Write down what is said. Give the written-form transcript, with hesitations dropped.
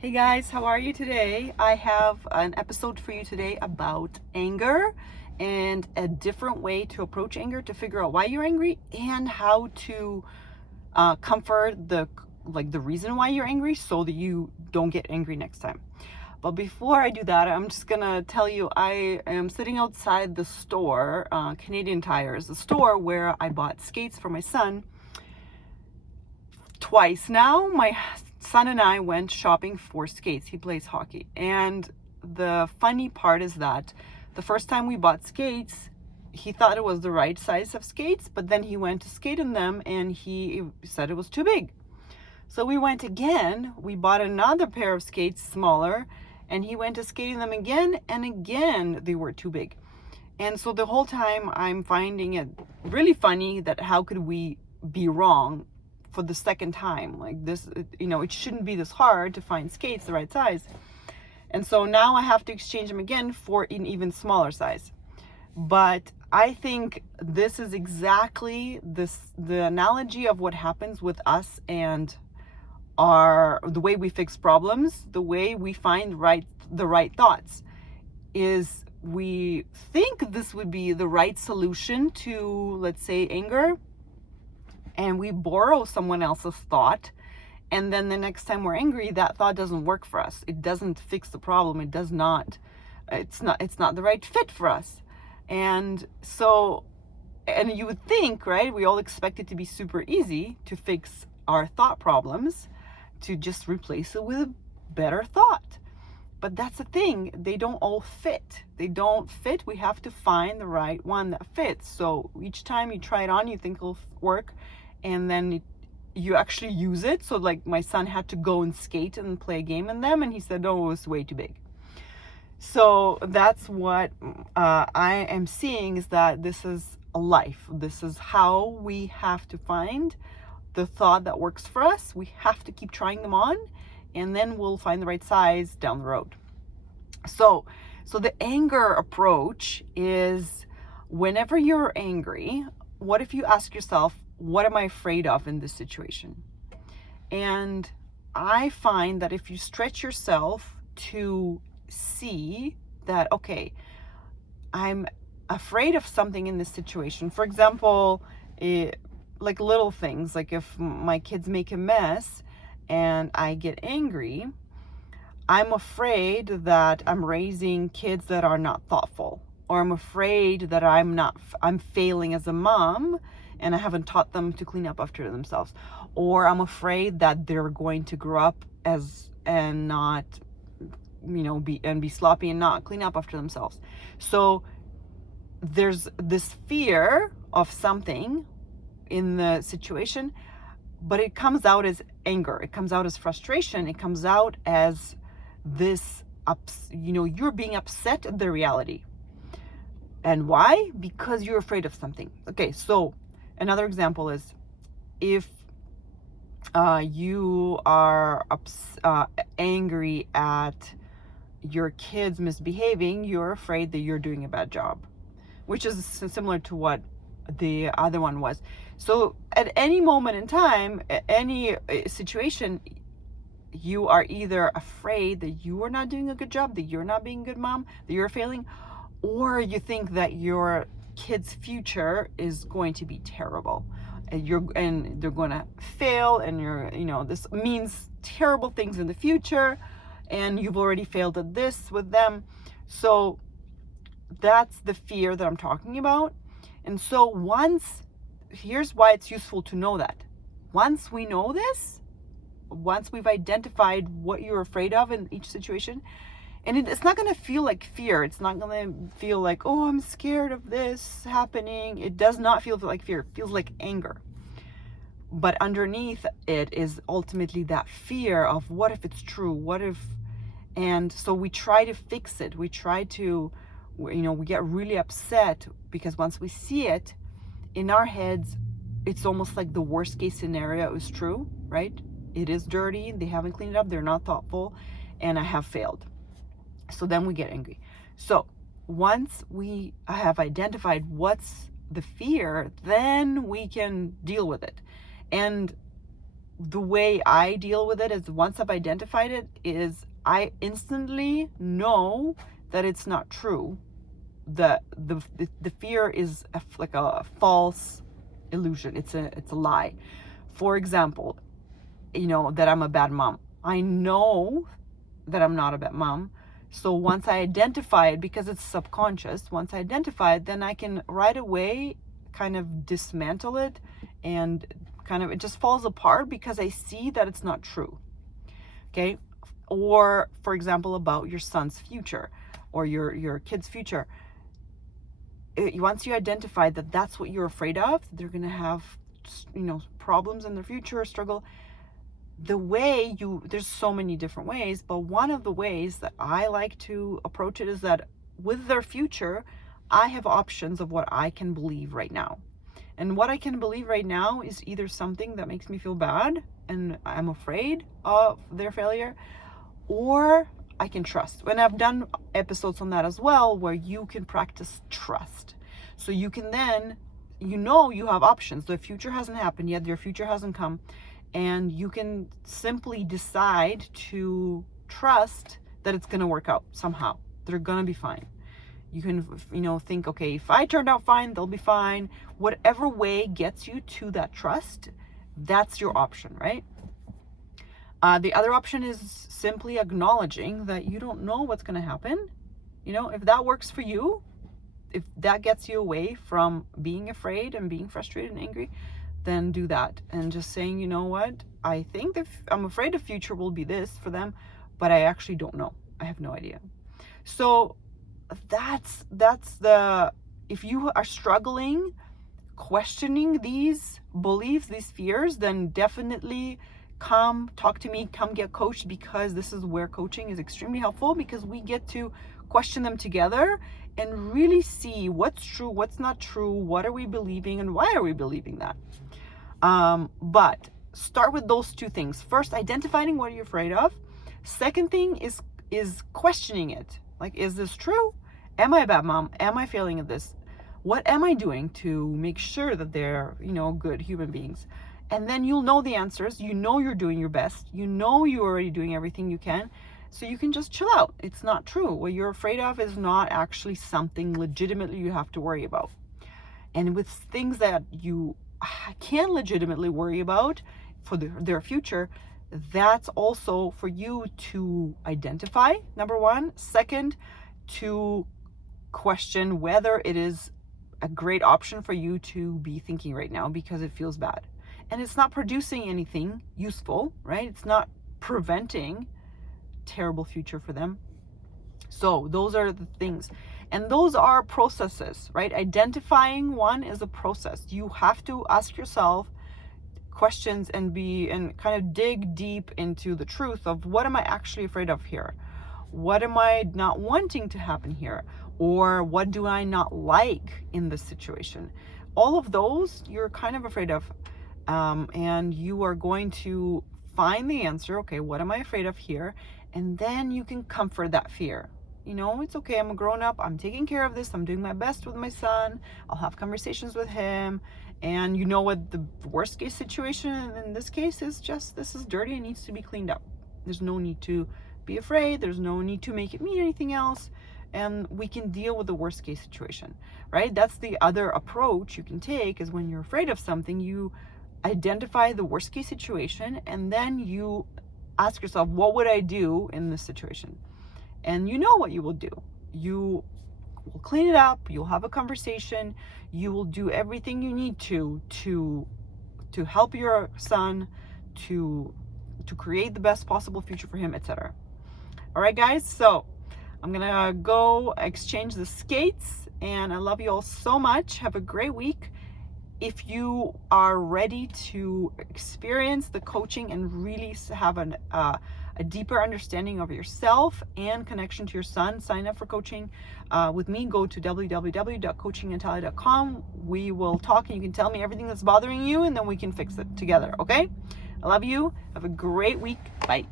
Hey guys, how are you today? I have an episode for you today about anger and a different way to approach anger to figure out why you're angry and how to comfort the reason why you're angry so that you don't get angry next time. But before I do that, I'm just gonna tell you I am sitting outside the store, Canadian Tires, the store where I bought skates for my son twice now. My son and I went shopping for skates. He plays hockey. And the funny part is that the first time we bought skates, he thought it was the right size of skates, but then he went to skate in them and he said it was too big. So we went again, we bought another pair of skates smaller, and he went to skating them again, and again they were too big. And so the whole time I'm finding it really funny that how could we be wrong for the second time? Like this, it shouldn't be this hard to find skates the right size. And so now I have to exchange them again for an even smaller size. But I think this is exactly the analogy of what happens with us and the way we fix problems, the way we find the right thoughts is we think this would be the right solution to, let's say, anger, and we borrow someone else's thought, and then the next time we're angry, that thought doesn't work for us. It doesn't fix the problem. It's not the right fit for us. And so, and you would think, right, we all expect it to be super easy to fix our thought problems, to just replace it with a better thought. But that's the thing, they don't all fit. They don't fit. We have to find the right one that fits. So each time you try it on, you think it'll work, and then you actually use it. So like my son had to go and skate and play a game in them, and he said, no, it was way too big. So that's what I am seeing, is that this is a life. This is how we have to find the thought that works for us. We have to keep trying them on, and then we'll find the right size down the road. So the anger approach is, whenever you're angry, what if you ask yourself, what am I afraid of in this situation? And I find that if you stretch yourself to see that, okay, I'm afraid of something in this situation. For example, like little things, like if my kids make a mess and I get angry, I'm afraid that I'm raising kids that are not thoughtful, or I'm afraid that I'm failing as a mom and I haven't taught them to clean up after themselves, or I'm afraid that they're going to grow up and not, be sloppy and not clean up after themselves. So there's this fear of something in the situation, but it comes out as anger, it comes out as frustration, it comes out as this you're being upset at the reality. And why? Because you're afraid of something. Okay, so another example is, if you are angry at your kids misbehaving, you're afraid that you're doing a bad job, which is similar to what the other one was. So at any moment in time, any situation, you are either afraid that you are not doing a good job, that you're not being a good mom, that you're failing, or you think that your kid's future is going to be terrible, and they're going to fail, and this means terrible things in the future, and you've already failed at this with them. So that's the fear that I'm talking about. And so here's why it's useful to know that. Once we know this, once we've identified what you're afraid of in each situation, and it's not going to feel like fear. It's not going to feel like, oh, I'm scared of this happening. It does not feel like fear. It feels like anger. But underneath it is ultimately that fear of, what if it's true? And so we try to fix it. We try to, we get really upset because once we see it in our heads, it's almost like the worst case scenario is true, right? It is dirty, they haven't cleaned it up, they're not thoughtful, and I have failed. So then we get angry. So once we have identified what's the fear, then we can deal with it. And the way I deal with it is, once I've identified it, is I instantly know that it's not true. The fear is like a false illusion. It's a lie. For example, that I'm a bad mom. I know that I'm not a bad mom. So once I identify it, because it's subconscious, once I identify it, then I can right away kind of dismantle it, and kind of it just falls apart because I see that it's not true. Okay? Or for example, about your son's future or your kid's future. Once you identify that that's what you're afraid of, they're going to have problems in their future, struggle. There's so many different ways, but one of the ways that I like to approach it is that with their future, I have options of what I can believe right now. And what I can believe right now is either something that makes me feel bad and I'm afraid of their failure, or I can trust. And I've done episodes on that as well, where you can practice trust. So you can then, you have options. The future hasn't happened yet, your future hasn't come. And you can simply decide to trust that it's going to work out somehow. They're going to be fine. You can, think, okay, if I turned out fine, they'll be fine. Whatever way gets you to that trust, that's your option, right? The other option is simply acknowledging that you don't know what's going to happen. If that works for you, if that gets you away from being afraid and being frustrated and angry, then do that. And just saying, what, I think I'm afraid the future will be this for them, but I actually don't know. I have no idea. So that's if you are struggling, questioning these beliefs, these fears, then definitely come talk to me, come get coached, because this is where coaching is extremely helpful, because we get to question them together and really see what's true, what's not true, what are we believing, and why are we believing that. But start with those two things. First, identifying what you're afraid of. Second thing is questioning it. Like, is this true? Am I a bad mom? Am I failing at this? What am I doing to make sure that they're, good human beings? And then you'll know the answers. You're doing your best. You're already doing everything you can. So you can just chill out. It's not true. What you're afraid of is not actually something legitimately you have to worry about. And with things that you can legitimately worry about for their future, that's also for you to identify, number one. Second, to question whether it is a great option for you to be thinking right now, because it feels bad and it's not producing anything useful, right? It's not preventing terrible future for them. So those are the things. And those are processes, right? Identifying one is a process. You have to ask yourself questions and kind of dig deep into the truth of, what am I actually afraid of here? What am I not wanting to happen here? Or what do I not like in this situation? All of those you're kind of afraid of. And you are going to find the answer. Okay, what am I afraid of here? And then you can comfort that fear. It's okay. I'm a grown up. I'm taking care of this. I'm doing my best with my son. I'll have conversations with him. And what the worst case situation in this case is, just, this is dirty and needs to be cleaned up. There's no need to be afraid. There's no need to make it mean anything else. And we can deal with the worst case situation, right? That's the other approach you can take, is when you're afraid of something, you identify the worst case situation, and then you ask yourself, what would I do in this situation? And what you will do. You will clean it up. You'll have a conversation. You will do everything you need to help your son, to create the best possible future for him, etc. All right, guys. So I'm gonna go exchange the skates, and I love you all so much. Have a great week. If you are ready to experience the coaching and really have a deeper understanding of yourself and connection to your son, sign up for coaching with me. Go to www.coachingnatalia.com. We will talk, and you can tell me everything that's bothering you, and then we can fix it together, okay? I love you. Have a great week. Bye.